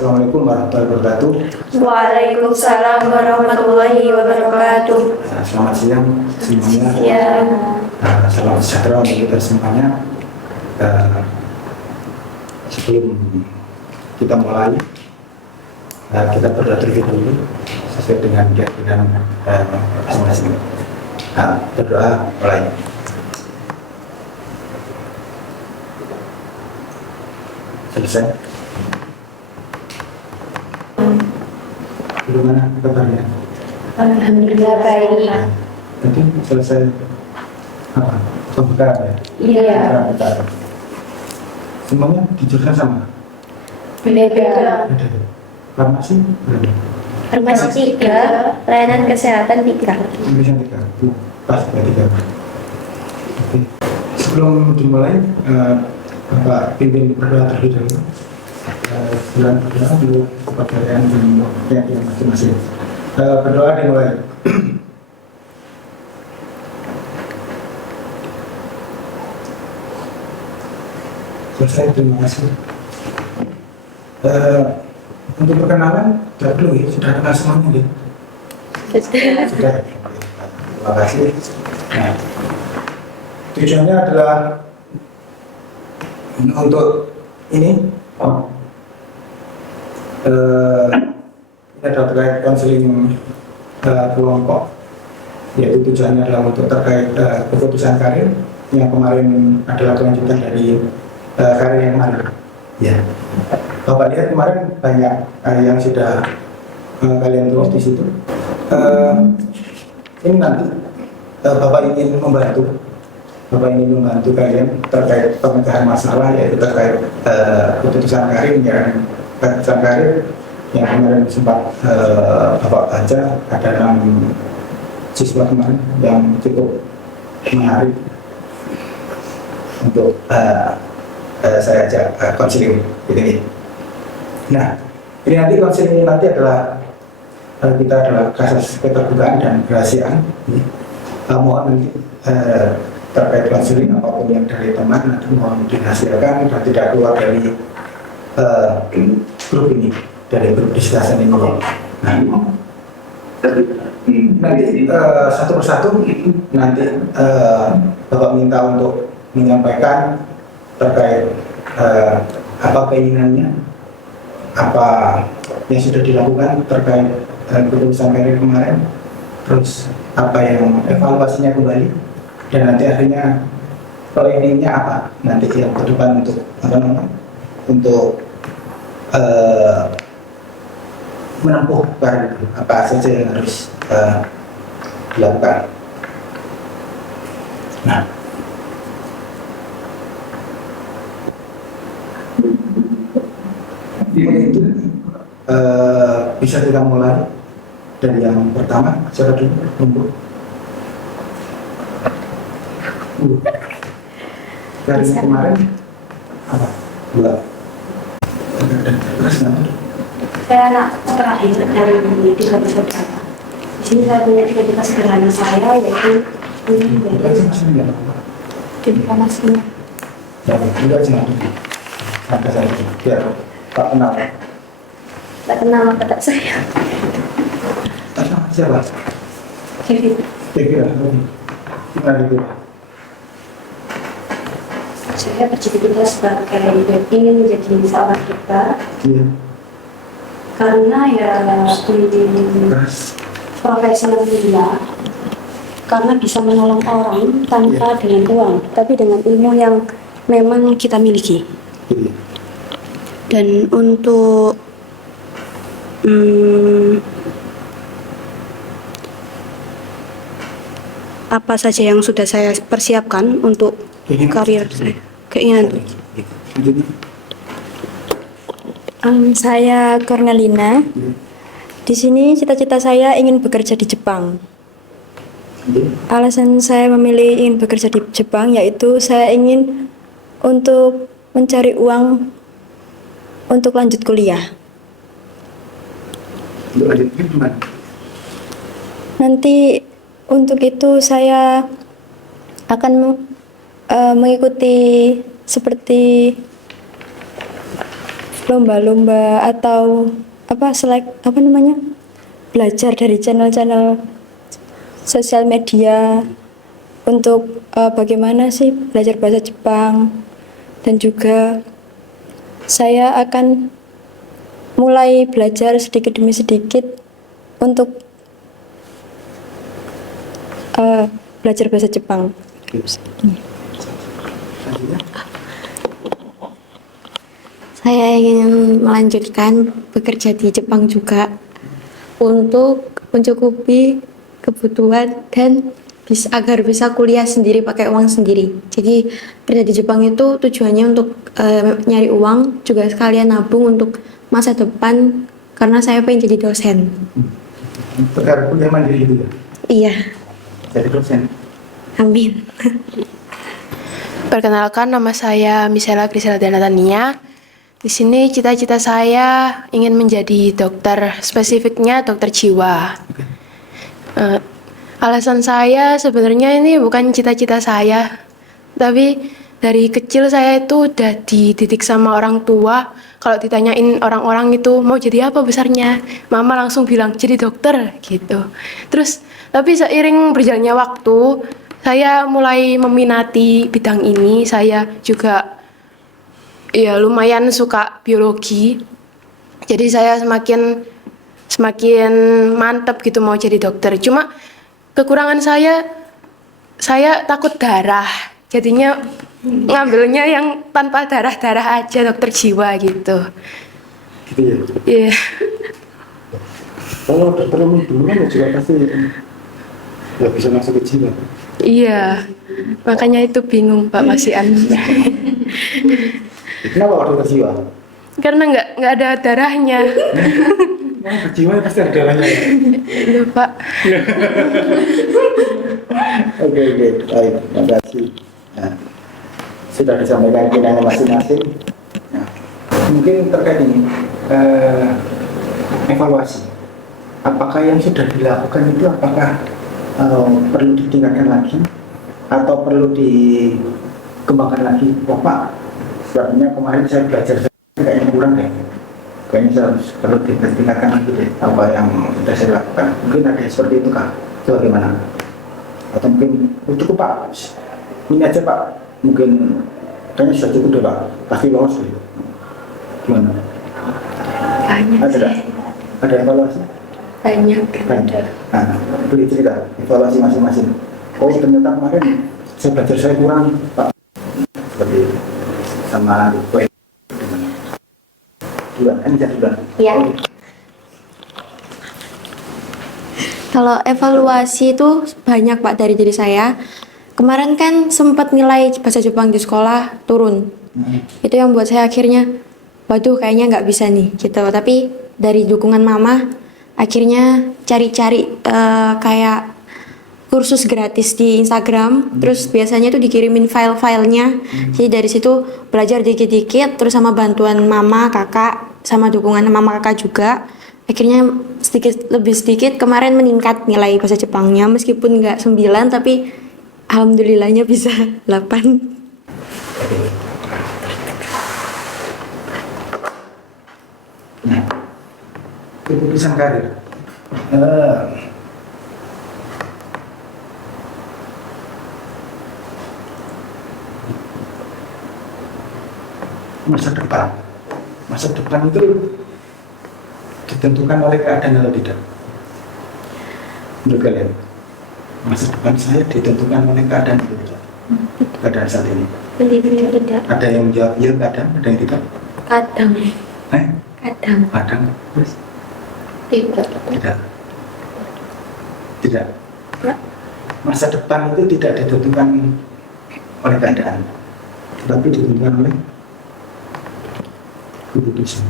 Assalamualaikum warahmatullahi wabarakatuh. Waalaikumsalam warahmatullahi wabarakatuh. Selamat siang semuanya. Siang. Salam sejahtera untuk kita semuanya. Sebelum kita mulai, kita berdoa terlebih dahulu sesuai dengan keyakinan masing-masing. Berdoa mulai. Selesai. Bagaimana kabarnya? Alhamdulillah baik. Nanti selesai apa? Pembukaan ya? Iya. Pembukaan. Semuanya dijurusan sama? Beda. Farmasi berapa? Farmasi 3, layanan kesehatan 3. Indonesia 3. Pas ya 3. Oke. Sebelum dimulai, Bapak pimpin berdoa terlebih dahulu. Bulan berdoa dulu kepada yang masing-masing. Berdoa dimulai. Selesai, terima kasih. Untuk perkenalan, tidak perlu ya, sudah kenal semuanya ya? Sudah. Terima kasih. Nah, tujuannya adalah untuk ini adalah terkait konseling kelompok, yaitu tujuannya adalah untuk terkait keputusan karir yang kemarin adalah kelanjutan dari karir yang kemarin. Ya, Bapak lihat kemarin banyak yang sudah kalian tulis di situ. Ini nanti Bapak ingin membantu kalian terkait pemecahan masalah, yaitu terkait keputusan karir yang kemarin sempat Bapak baca. Ada 6 siswa kemarin yang cukup menarik untuk saya ajak konseling ini. Nah, ini nanti konseling nanti adalah kita adalah kasus keterbukaan dan kerahasiaan. Mohon nanti terkait konseling apapun yang dari teman nanti mohon dihasilkan dan tidak keluar dari grup ini, dari grup diskusi ini. Nah, nanti satu persatu nanti Bapak minta untuk menyampaikan terkait apa keinginannya, apa yang sudah dilakukan terkait keputusan karir kemarin, terus apa yang evaluasinya kembali, dan nanti akhirnya planningnya apa nanti yang ke depan untuk untuk menempuh karir apa saja yang harus dilakukan. Nah, itu bisa kita mulai dari yang pertama. Siapa dulu? Dari kemarin apa? 2. Terus nanti Saya anak terakhir dari 3 bersaudara. Di sini saya punya 3 sederhana saya, yaitu ini dari informasinya. itu aja nanti. Sampai saya biar Pak kenal. Tak kenal maka tak saya. Siapa? Jadi Kira-kira gimana gitu? saya bercita-cita sebagai ingin menjadi seorang dokter. Iya. Karena ya profesi yang mulia, karena bisa menolong orang tanpa dengan uang, tapi dengan ilmu yang memang kita miliki. Iya. Dan untuk apa saja yang sudah saya persiapkan untuk karir saya, keinginan. Saya Cornelina. Di sini cita-cita saya ingin bekerja di Jepang. Alasan saya memilih ingin bekerja di Jepang yaitu saya ingin untuk mencari uang untuk lanjut kuliah. Untuk lanjutkan gimana? Nanti untuk itu saya akan mengikuti seperti lomba-lomba atau apa namanya, belajar dari channel-channel sosial media untuk bagaimana sih belajar bahasa Jepang, dan juga saya akan mulai belajar sedikit demi sedikit untuk belajar bahasa Jepang. Saya ingin melanjutkan bekerja di Jepang juga untuk mencukupi kebutuhan dan agar bisa kuliah sendiri pakai uang sendiri. Jadi kerja di Jepang itu tujuannya untuk nyari uang, juga sekalian nabung untuk masa depan karena saya pengen jadi dosen. Sekarang kuliah mandiri itu ya? Iya, Jadi dosen. amin. Perkenalkan, nama saya Misela Grisela Danatania. Di sini cita-cita saya ingin menjadi dokter, spesifiknya dokter jiwa. Alasan saya sebenarnya ini bukan cita-cita saya, tapi dari kecil saya itu udah dididik sama orang tua. Kalau ditanyain orang-orang itu mau jadi apa besarnya, mama langsung bilang jadi dokter gitu. Terus tapi seiring berjalannya waktu, saya mulai meminati bidang ini. Saya juga ya lumayan suka biologi. Jadi saya semakin mantap gitu mau jadi dokter. Cuma kekurangan saya takut darah. Jadinya ngambilnya yang tanpa darah-darah aja, dokter jiwa gitu. Gitu ya? Iya. Kalau dokter umum dulu kan juga pasti ya bisa masuk ke jiwa. Iya. Makanya itu bingung Pak Masian. Kenapa waktu ke jiwa? Karena nggak ada darahnya. Ke jiwa pasti ada darahnya ya? Iya Pak. Oke, baik, terima kasih. Nah, sudah disampaikan pilihannya masing-masing. Nah, mungkin terkait ini evaluasi. Apakah yang sudah dilakukan itu apakah perlu ditingkatkan lagi atau perlu dikembangkan lagi? Wah Pak, sebenarnya kemarin saya belajar kayaknya kurang deh. Kayaknya saya harus perlu ditingkatkan lagi deh apa yang sudah saya lakukan. Mungkin ada seperti itu Kak? Itu bagaimana? Atau mungkin cukup Pak, ini aja Pak, mungkin kayaknya sudah cukup deh Pak, pasti lolos deh. Gimana? Banyak Ada sih. ada evaluasi? Banyak. Banyak. Nah, beri cerita evaluasi masing-masing. Oh ternyata kemarin saya kurang Pak, seperti itu. Sama poin. Ini duluan. Iya. Kalau evaluasi itu banyak Pak dari diri saya. Kemarin kan sempat nilai bahasa Jepang di sekolah turun. Itu yang buat saya akhirnya, waduh kayaknya nggak bisa nih gitu. Tapi dari dukungan mama, akhirnya cari-cari kayak kursus gratis di Instagram. Terus biasanya tuh dikirimin file-filenya. Jadi dari situ belajar dikit-dikit. Terus sama bantuan mama, kakak, sama dukungan mama kakak juga. Akhirnya lebih sedikit kemarin meningkat nilai bahasa Jepangnya, meskipun nggak 9 tapi alhamdulillahnya bisa 8. Nah, keputusan karir. Masa depan itu ditentukan oleh keadaan atau tidak? Menurut kalian, masa depan saya ditentukan oleh keadaan atau tidak? Keadaan saat ini. Tidak. Ada yang menjawab ya keadaan, ada yang tidak. Kadang. Kadang. Kadang, terus Tidak. tidak. Tidak. Ya. Masa depan itu tidak ditentukan oleh keadaan, tetapi ditentukan oleh keputusan.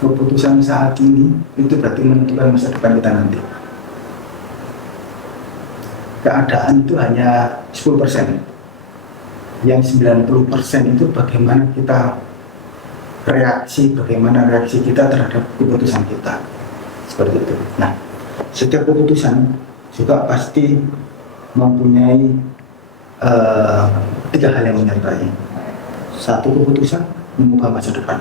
Keputusan saat ini itu berarti menentukan masa depan kita nanti. Keadaan itu hanya 10%. Yang 90% itu bagaimana kita bagaimana reaksi kita terhadap keputusan kita. Seperti itu. Nah, setiap keputusan juga pasti mempunyai 3 hal yang menyertai. Satu, keputusan. mengubah masa depan.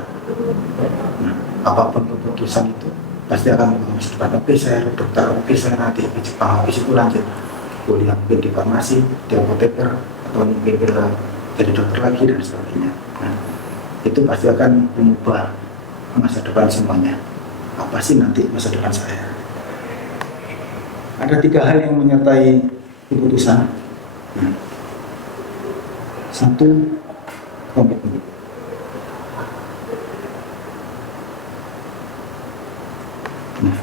Nah, apapun keputusan itu pasti akan mengubah masa depan. Oke, saya dokter, oke, saya nanti di Jepang, habis itu lanjut kuliah mungkin di farmasi, di apoteker, atau mungkin jadi dokter lagi dan sebagainya. Nah, itu pasti akan mengubah masa depan semuanya. Apa sih nanti masa depan saya? Ada 3 hal yang menyertai keputusan. Satu, komitmen. Nah,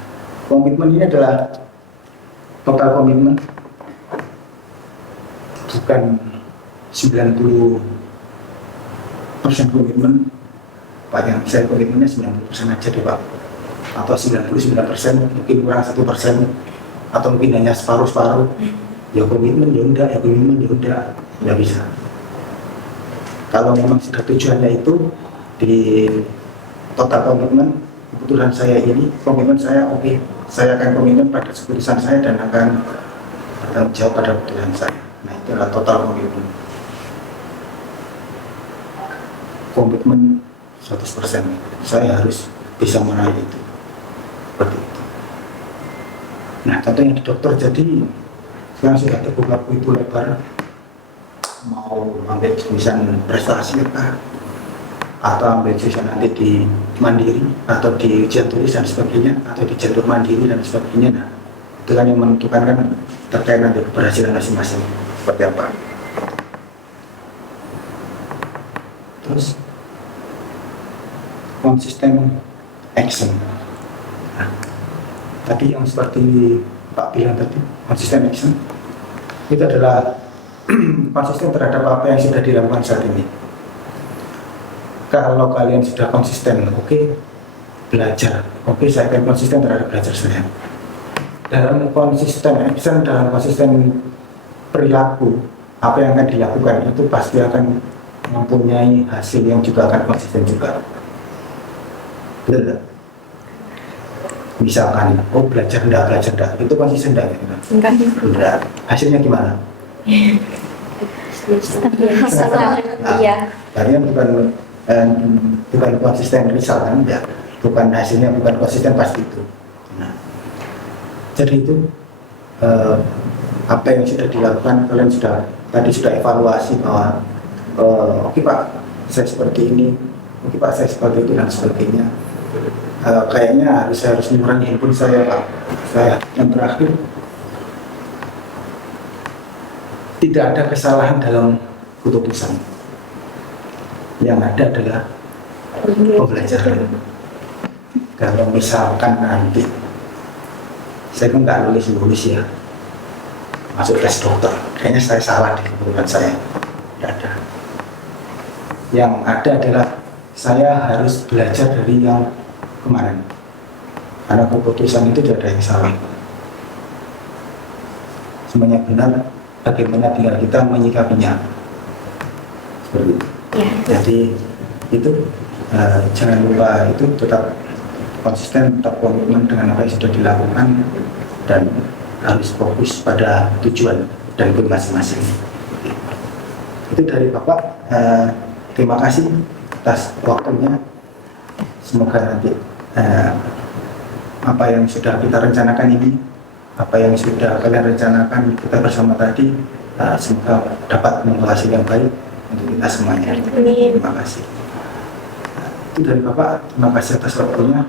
komitmen ini adalah total komitmen, bukan 90% komitmen. Pak, yang saya komitmennya 90% aja deh Pak, atau 99%, mungkin kurang 1%, atau mungkin hanya separuh-separuh. Ya komitmen ya udah, ya komitmen ya udah, nggak bisa. Kalau memang sudah tujuannya itu di total komitmen, keputusan saya ini, komitmen saya oke, saya akan komitmen pada keputusan saya dan akan bertanggung jawab pada keputusan saya. Nah, itu adalah total komitmen. Komitmen 100%, saya harus bisa meraih itu. Seperti itu. Nah, contohnya di dokter, jadi sekarang sudah terbuka pintu lebar, mau ambil jurusan prestasi apa, atau ambil jurusan nanti di mandiri, atau di ujian tulis dan sebagainya, atau di jalur mandiri dan sebagainya. Nah, itu kan yang menentukan kan terkait nanti keberhasilan masing-masing seperti apa. Terus konsisten action. Nah, tadi yang seperti Pak bilang tadi, konsisten action itu adalah konsisten terhadap apa yang sudah dilakukan saat ini. Kalau kalian sudah konsisten, oke, belajar, oke, saya akan konsisten terhadap belajar saya. Dalam konsisten action, dalam konsisten perilaku, apa yang akan dilakukan itu pasti akan mempunyai hasil yang juga akan konsisten juga. Betul tak? Misalkan, belajar enggak, itu konsisten enggak? Enggak. Hasilnya gimana? Iya. Karena bukan konsisten risau kan, ya. Bukan hasilnya, bukan konsisten pasti itu. Nah, jadi itu apa yang sudah dilakukan, kalian tadi sudah evaluasi bahwa oke Pak, saya seperti ini, oke Pak, saya seperti itu dan sebagainya. Kayaknya saya harus mengurangi handphone saya Pak. Yang terakhir, tidak ada kesalahan dalam keputusan. Yang ada adalah pembelajaran. Kalau misalkan nanti saya kan nggak lulus ya, masuk tes dokter, kayaknya saya salah di keputusan saya. Tidak ada. Yang ada adalah saya harus belajar dari yang kemarin. Karena keputusan itu tidak ada yang salah. Semuanya benar, bagaimana tinggal kita menyikapinya. Seperti itu. Ya. Jadi itu jangan lupa itu tetap konsisten, tetap komitmen dengan apa yang sudah dilakukan dan harus fokus pada tujuan dan goal masing-masing. Itu dari Bapak. Terima kasih atas waktunya. Semoga nanti apa yang sudah kita rencanakan ini, apa yang sudah kalian rencanakan kita bersama tadi, semoga dapat membawa hasil yang baik untuk kita semuanya. Terima kasih. Itu dari Bapak. Terima kasih atas waktunya.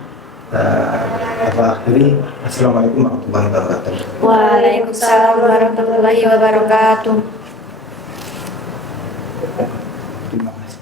Bapak akhiri. Assalamualaikum warahmatullahi wabarakatuh. Waalaikumsalam warahmatullahi wabarakatuh. Terima kasih.